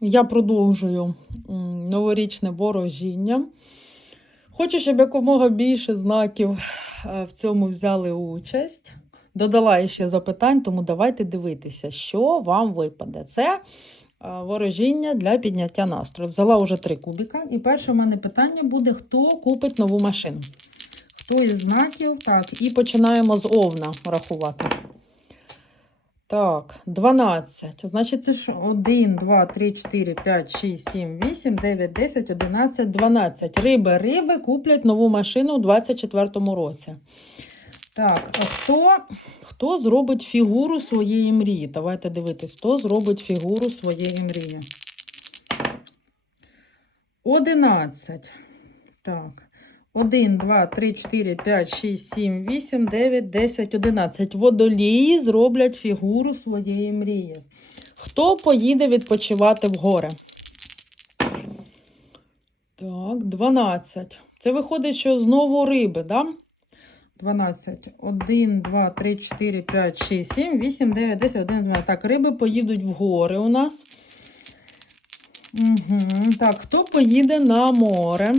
Я продовжую новорічне ворожіння. Хочу, щоб якомога більше знаків е, в цьому взяли участь. Додала ще запитань, тому давайте дивитися, що вам випаде. Це е, ворожіння для підняття настрою. Взяла вже три кубика. І перше в мене питання буде: хто купить нову машину? Хто із знаків? Так, і починаємо з овна рахувати. Так, 12. Значить, це ж 1, 2, 3, 4, 5, 6, 7, 8, 9, 10, 11, 12. Риби, риби куплять нову машину у 2024 році. Так, а хто, хто зробить фігуру своєї мрії? Давайте дивитись, хто зробить фігуру своєї мрії. 11. Так. 1, 2, 3, 4, 5, 6, 7, 8, 9, 10, 11. Водолії зроблять фігуру своєї мрії. Хто поїде відпочивати в гори? Так, 12. Це виходить, що знову риби, да? 12. 1, 2, 3, 4, 5, 6, 7, 8, 9, 10, 11, 12. Так, риби поїдуть в гори у нас. Угу. Так, хто поїде на море?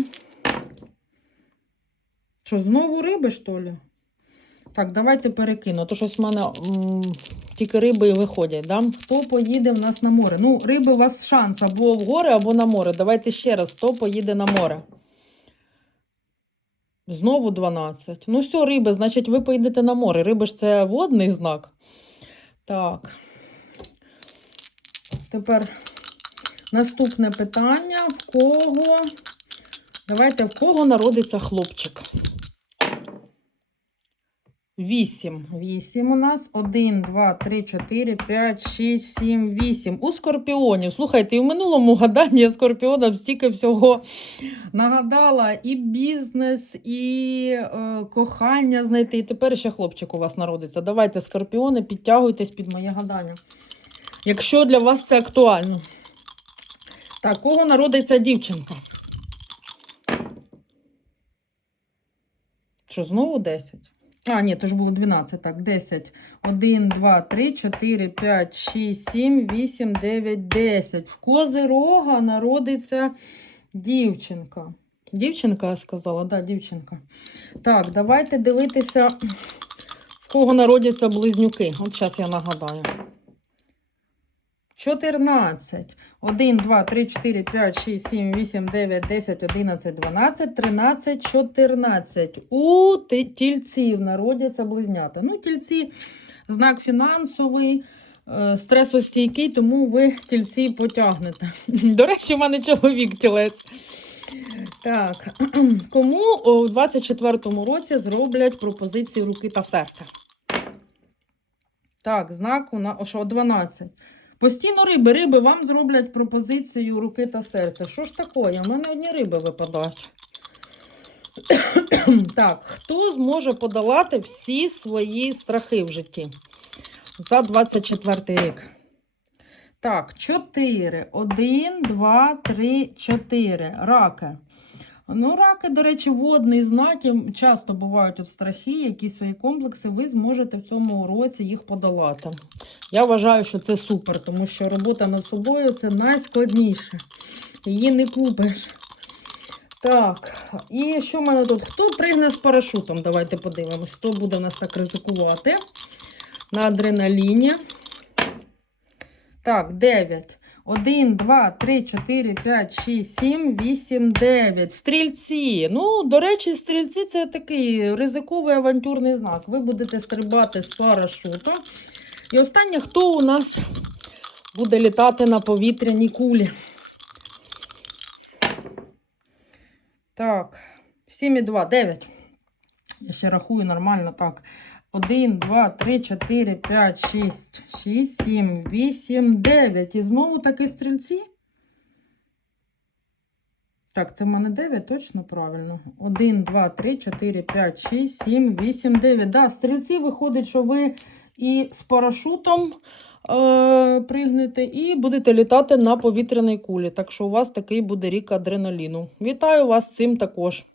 Що, знову риби, що ли? Так, давайте перекину. То щось в мене м, тільки риби і виходять. Да? Хто поїде в нас на море? Ну, риби у вас шанс або в гори, або на море. Давайте ще раз, хто поїде на море? Знову 12. Ну, все, риби, значить, ви поїдете на море. Риби ж це водний знак. Так. Тепер наступне питання. В кого? Давайте, в кого народиться хлопчик? Вісім. Вісім у нас. Один, два, три, чотири, п'ять, шість, сім, вісім. У скорпіонів. Слухайте, і в минулому гаданні я скорпіонам стільки всього нагадала. І бізнес, і е, кохання знайти. І тепер ще хлопчик у вас народиться. Давайте, скорпіони, підтягуйтесь під моє гадання. Якщо для вас це актуально. Так, кого народиться дівчинка? Що, знову 10? А, ні, то ж було 12. Так, 10. 1, 2, 3, 4, 5, 6, 7, 8, 9, 10. В Козирога народиться дівчинка. Дівчинка, я сказала, да, дівчинка. Так, давайте дивитися, в кого народяться близнюки. От зараз я нагадаю. 14. 1, 2, 3, 4, 5, 6, 7, 8, 9, 10, 11, 12, 13, 14. У тільців народяться близнята. Ну, тільці знак фінансовий, е, стресостійкий, тому ви тільці потягнете. До речі, в мене чоловік тілець. Так, кому у 24-му році зроблять пропозиції руки та серця? Так, знак у нас о, що 12. Постійно риби, риби вам зроблять пропозицію руки та серця. Що ж таке? У мене одні риби випадають. так, хто зможе подолати всі свої страхи в житті за 24 рік? Так, 4. 1, 2, 3, 4. Раки. Ну, раки, до речі, водний знак. Часто бувають от страхи, якісь свої комплекси. Ви зможете в цьому році їх подолати. Я вважаю, що це супер, тому що робота над собою це найскладніше. Її не купиш. Так, і що в мене тут? Хто пригне з парашутом? Давайте подивимось, хто буде нас так ризикувати на адреналіні. Так, 9. 1, 2, 3, 4, 5, 6, 7, 8, 9. Стрільці. Ну, до речі, стрільці це такий ризиковий авантюрний знак. Ви будете стрибати з парашутом. І останнє, хто у нас буде літати на повітряній кулі. Так, 7 2, 9. Я ще рахую нормально. Так. 1, 2, 3, 4, 5, 6, 6, 7, 8, 9. І знову таки стрільці. Так, це в мене 9, точно правильно. 1, 2, 3, 4, 5, 6, 7, 8, 9. Да, стрільці виходить, що ви і з парашутом е, пригнете, і будете літати на повітряній кулі. Так що у вас такий буде рік адреналіну. Вітаю вас цим також.